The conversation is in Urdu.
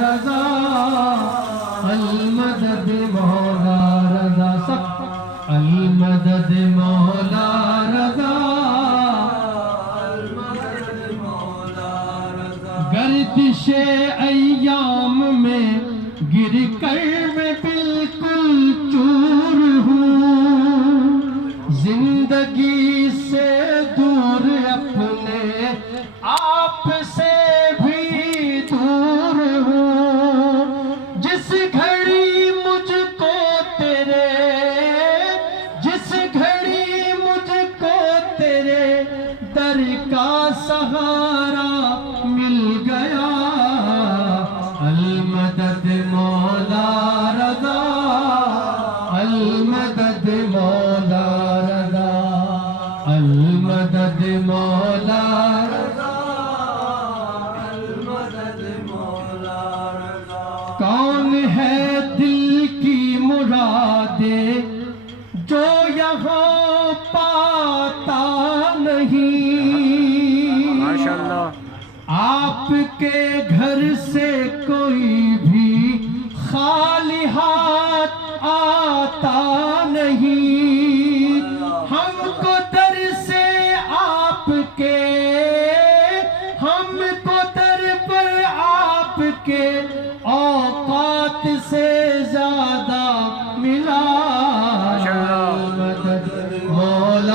رضا المدد مولا رضا سب المدد مولا رضا گردش ایام میں گر کر میں بالکل چور ہوں زندگی سے دور اپنے آپ سے بھی دور ہوں جس گھڑی مجھ کو تیرے در کا سہارا مل گیا المدد مولا رضا المدد مولا رضا المدد مولا رضا المدد مولا رضا کون ہے دل کی مرادیں جو یہاں پاتا نہیں ماشاءاللہ آپ کے گھر سے کوئی بھی خالی ہاتھ آتا نہیں ہم کو در سے آپ کے ہم کو در پر آپ کے اوقات سے